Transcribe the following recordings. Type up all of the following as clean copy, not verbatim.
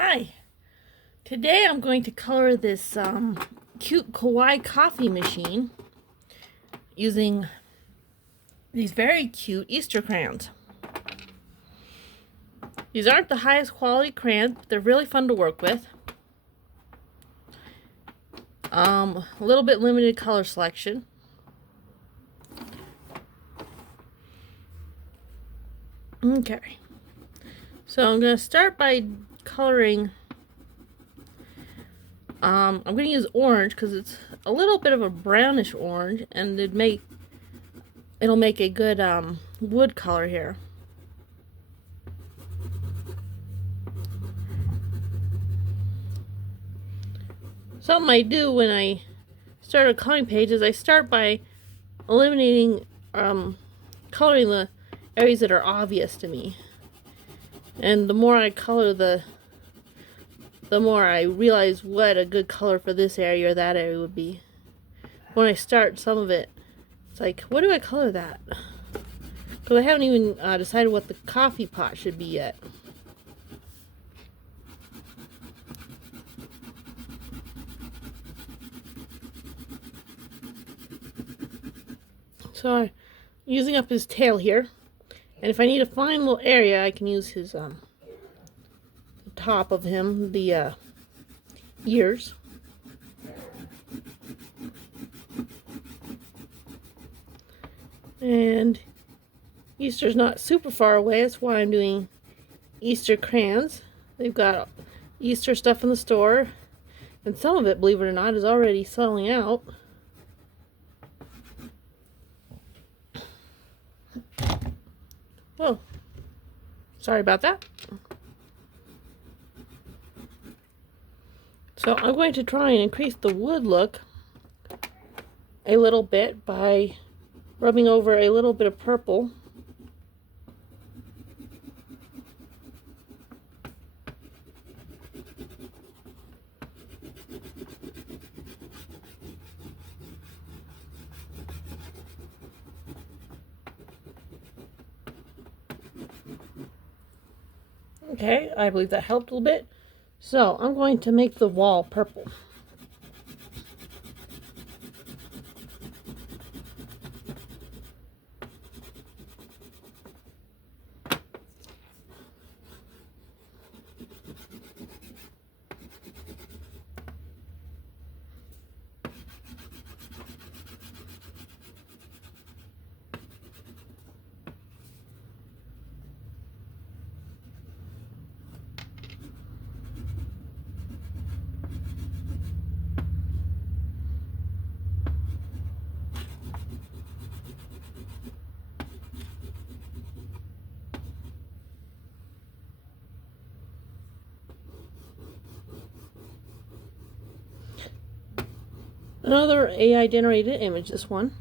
Hi, today I'm going to color this cute Kawaii coffee machine using these very cute Easter crayons. These aren't the highest quality crayons, but they're really fun to work with. A little bit limited color selection. Okay, so I'm going to start by coloring. I'm going to use orange because it's a little bit of a brownish orange, and it'll make a good wood color here. Something I do when I start a coloring page is I start by eliminating coloring the areas that are obvious to me. And the more I color, the more I realize what a good color for this area or that area would be. When I start some of it, it's like, what do I color that? Because I haven't even decided what the coffee pot should be yet. So I'm using up his tail here. And if I need a fine little area, I can use his the top of him, the ears. And Easter's not super far away. That's why I'm doing Easter crayons. They've got Easter stuff in the store, and some of it, believe it or not, is already selling out. Oh, sorry about that. So I'm going to try and increase the wood look a little bit by rubbing over a little bit of purple. Okay, I believe that helped a little bit. So I'm going to make the wall purple. Another AI generated image, this one.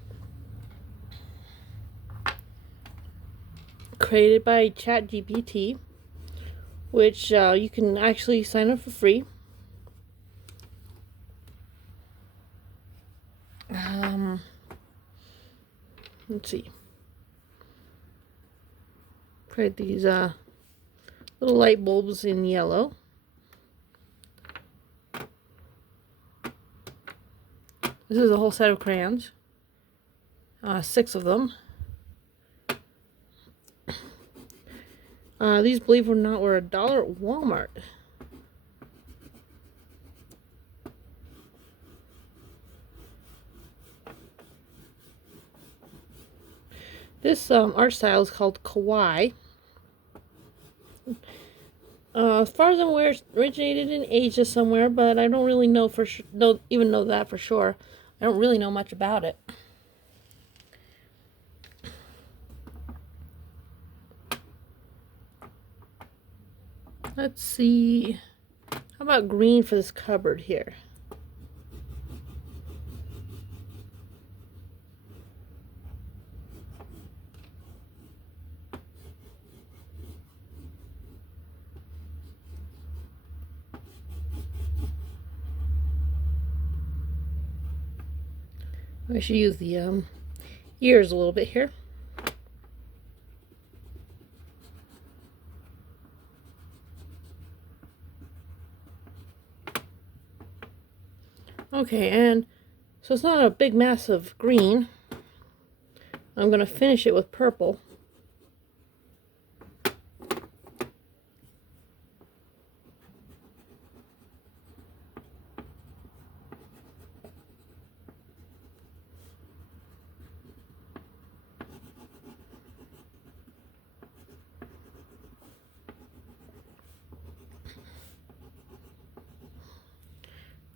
Created by ChatGPT, which you can actually sign up for free. Let's see. Create these little light bulbs in yellow. This is a whole set of crayons. 6 of them. These, believe it or not, were $1 at Walmart. This art style is called Kawaii. As far as I'm aware, it originated in Asia somewhere, but I don't really know for sure. Don't even know that for sure. I don't really know much about it. Let's see. How about green for this cupboard here? I should use the ears a little bit here. Okay, and so it's not a big mass of green. I'm going to finish it with purple.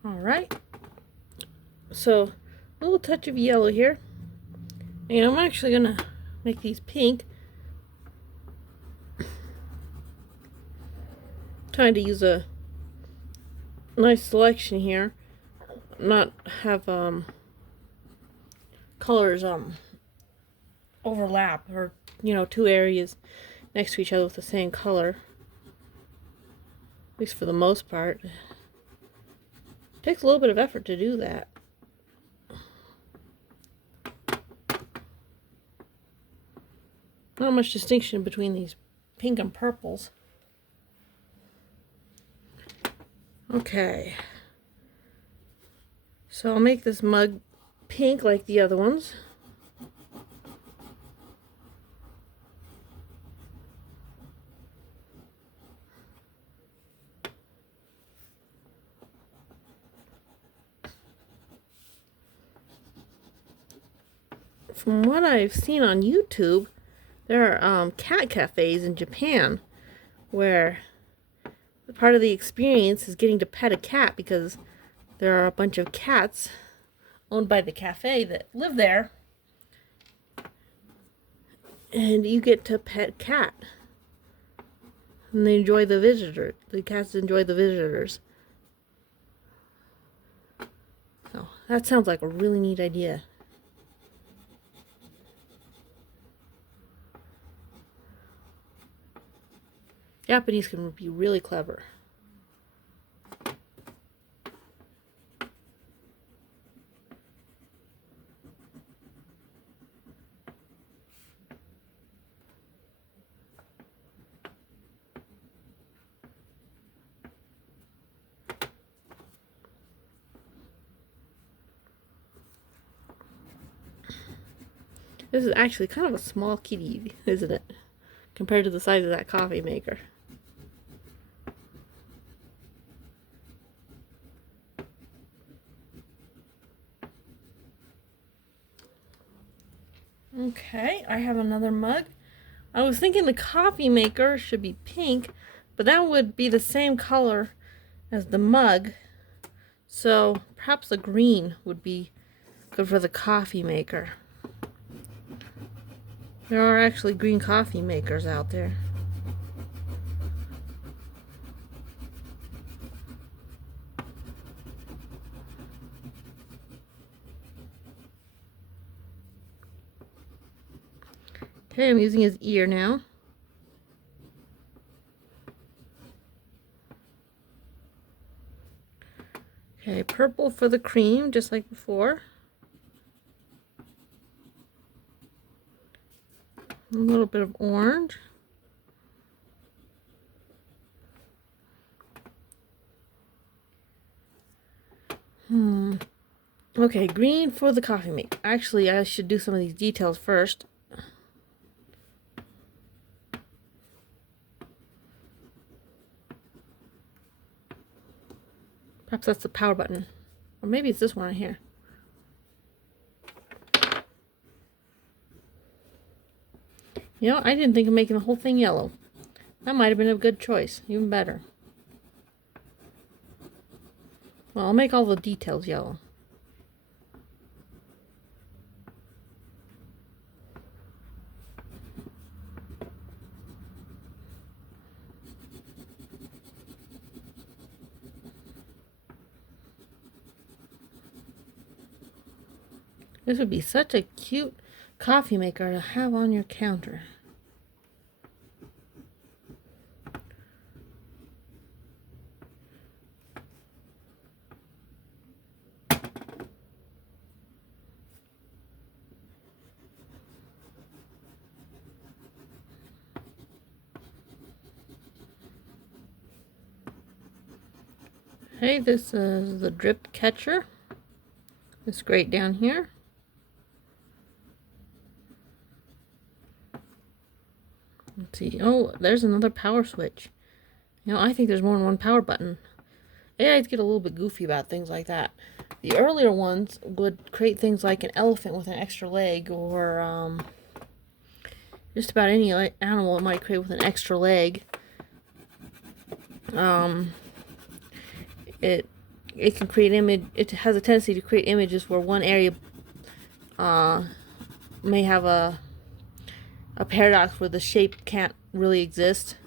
Alright, so a little touch of yellow here. And I'm actually going to make these pink. Trying to use a nice selection here. Not have colors overlap, or two areas next to each other with the same color. At least for the most part. It takes a little bit of effort to do that. Not much distinction between these pink and purples. Okay. So I'll make this mug pink like the other ones. From what I've seen on YouTube, there are cat cafes in Japan where part of the experience is getting to pet a cat, because there are a bunch of cats owned by the cafe that live there, and you get to pet a cat, and they enjoy the visitor. The cats enjoy the visitors. So that sounds like a really neat idea. Japanese can be really clever. This is actually kind of a small kitty, isn't it? Compared to the size of that coffee maker. Okay, I have another mug. I was thinking the coffee maker should be pink, but that would be the same color as the mug. So perhaps the green would be good for the coffee maker. There are actually green coffee makers out there. Okay, I'm using his ear now. Okay, purple for the cream, just like before. A little bit of orange. Okay, green for the coffee maker. Actually, I should do some of these details first. Perhaps that's the power button. Or maybe it's this one right here. I didn't think of making the whole thing yellow. That might have been a good choice. Even better. Well, I'll make all the details yellow. This would be such a cute coffee maker to have on your counter. Hey, this is the drip catcher. It's great down here. Let's see. Oh, there's another power switch. You know, I think there's more than one power button. AIs get a little bit goofy about things like that. The earlier ones would create things like an elephant with an extra leg, or just about any animal it might create with an extra leg. It can create image. It has a tendency to create images where one area may have a paradox where the shape can't really exist.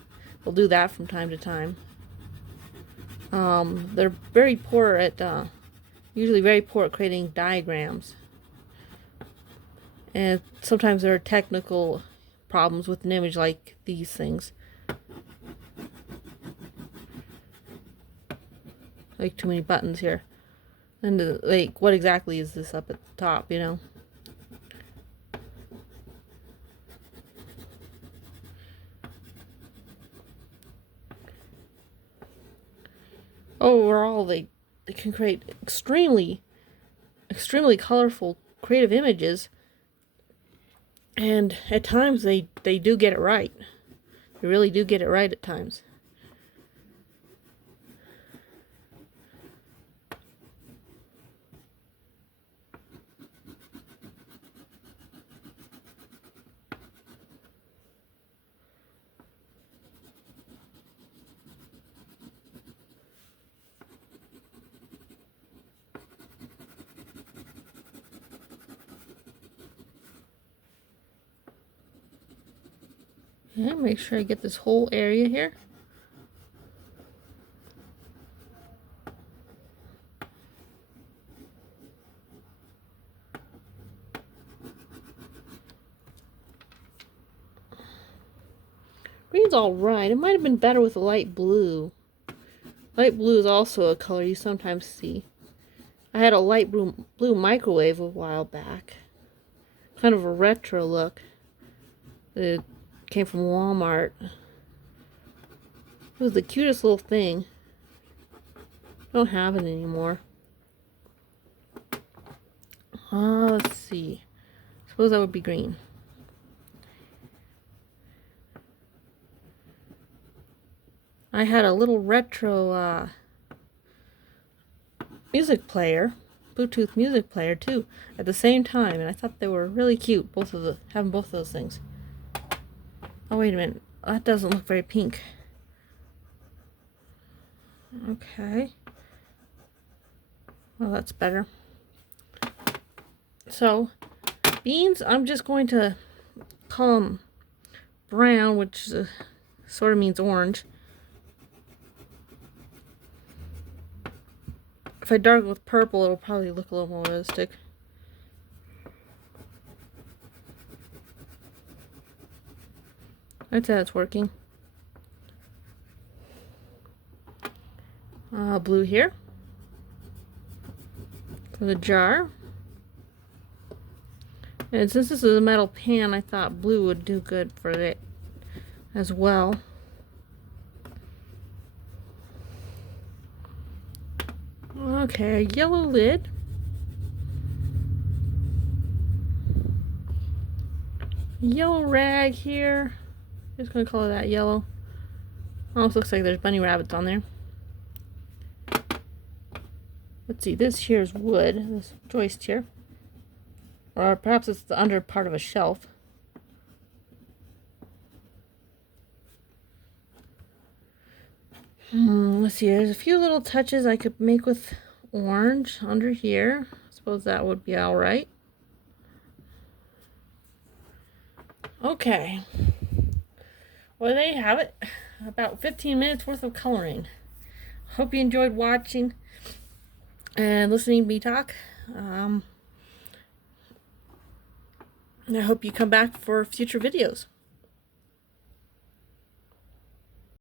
They'll do that from time to time. They're very poor at, usually very poor at creating diagrams. And sometimes there are technical problems with an image like these things. Like too many buttons here. And like, what exactly is this up at the top, you know? Overall, they can create extremely colorful, creative images, and at times they do get it right. They really do get it right at times. Yeah, make sure I get this whole area here. Green's alright. It might have been better with a light blue. Light blue is also a color you sometimes see. I had a light blue microwave a while back. Kind of a retro look. It came from Walmart. It was the cutest little thing. Don't have it anymore. Let's see. Suppose that would be green. I had a little retro music player, Bluetooth music player too, at the same time, and I thought they were really cute. Having both of those things. Oh, wait a minute. That doesn't look very pink. Okay. Well, that's better. So, beans, I'm just going to call them brown, which sort of means orange. If I darken with purple, it'll probably look a little more realistic. I'd say it's working. Blue here for the jar. And since this is a metal pan, I thought blue would do good for it as well. Okay, a yellow lid. Yellow rag here. Just gonna color that yellow. Almost looks like there's bunny rabbits on there. Let's see, this here is wood, this joist here. Or perhaps it's the under part of a shelf. Let's see, there's a few little touches I could make with orange under here. I suppose that would be alright. Okay. Well, there you have it. About 15 minutes worth of coloring. Hope you enjoyed watching and listening to me talk. And I hope you come back for future videos.